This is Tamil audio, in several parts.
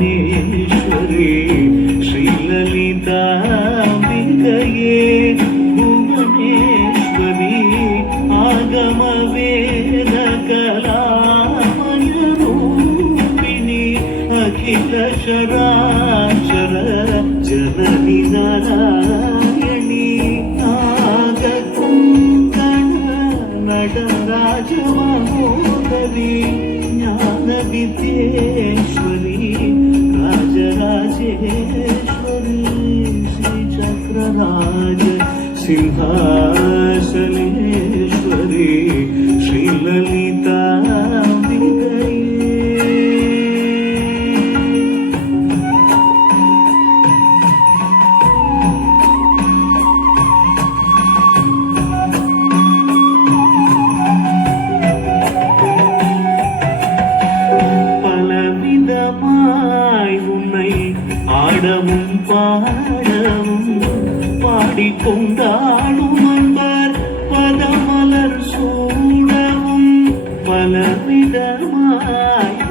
सिंहासनेश्वरी श्रीललिताम्बिकये भुवनेश्वरी आगमवेदकलामयरूपिणी अखिल चराचर जननी नारायणी नागकुङ्कण नटराजमहोदरी ज्ञानविद्येश्वरी राजराजेश्वरी श्रीचक्रराज सिंहासनेश्वरी श्रीललिताम्बिकये ஆடவும் பாடவும் பாடிக்கொண்டாடும் அன்பர் பதமலர் சூடவும் பலவிதமாய்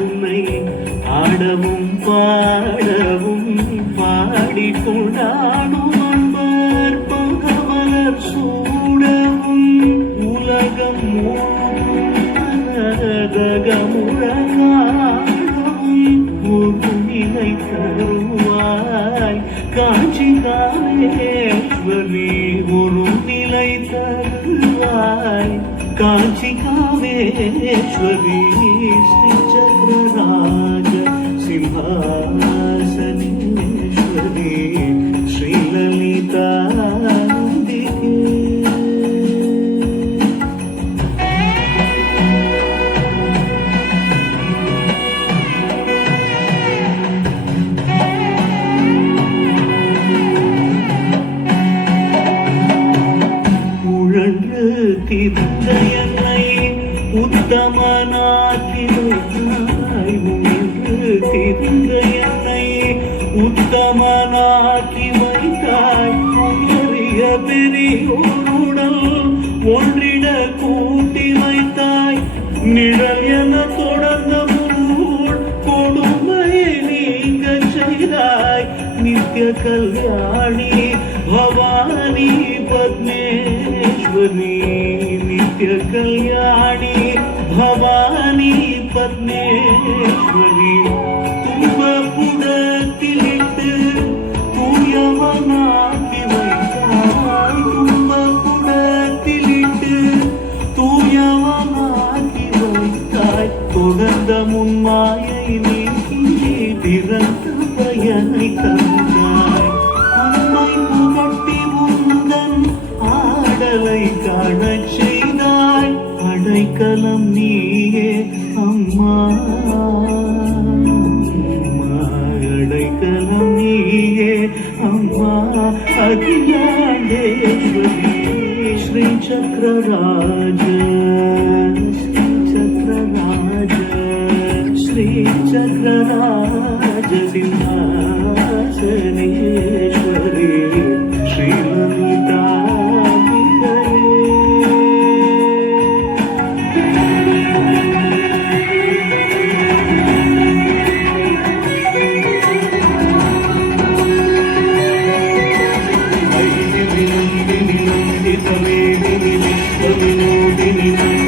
உன்னை ஆடவும் பாடவும் பாடிக்கொண்டாடும் அன்பர் பதமலர் சூடவும் உலகம் ஒரு நிலை தருவாய் காட்சி காமேஸ்வரி ஒரு நிலை தருவாய் காட்சி காமேஸ்வரி ஸ்ரீ சக்கரராஜ சிம்ஹாசனேஸ்வரி ஸ்ரீலலிதாம்பிகே திரிந்த என்னை உத்தமனாக்கி வைத்தாய் உணர்ந்து திரிந்த என்னை உத்தமனாக்கி வைத்தாய் உயரிய பெரியோருடல் ஒன்றிட கூட்டி வைத்தாய் நிழல் என தொடர்ந்த முள் கொடுமையை நீங்க செய்தாய் நித்ய கல்யாணி பவானி பத்மேஸ்வரி நித்ய கல்யாணி பவானி பத்மேஸ்வரி துன்பப்புடத்திலிட்டு தூயவனாக்கி வைத்தாய் துன்பப்புடத்திலிட்டு தூயவனாக்கி வைத்தாய் தொடர்ந்த முன்மாயை நீக்கி திறந்த பயனை தந்தாய் உண்மை புகட்டி முந்தன் ஆடலை காணச் செய்தாய் அடைக்கலம் நீயே அம்மா அடைக்கலம் நீயே அம்மா அகிலாண்டேஸ்வரி ஸ்ரீ சக்கரராஜ ஸ்ரீ சக்கரராஜ ஸ்ரீ சக்கரராஜ சிம்ஹாசனேஸ்வரி Nandini Viश्wvinodini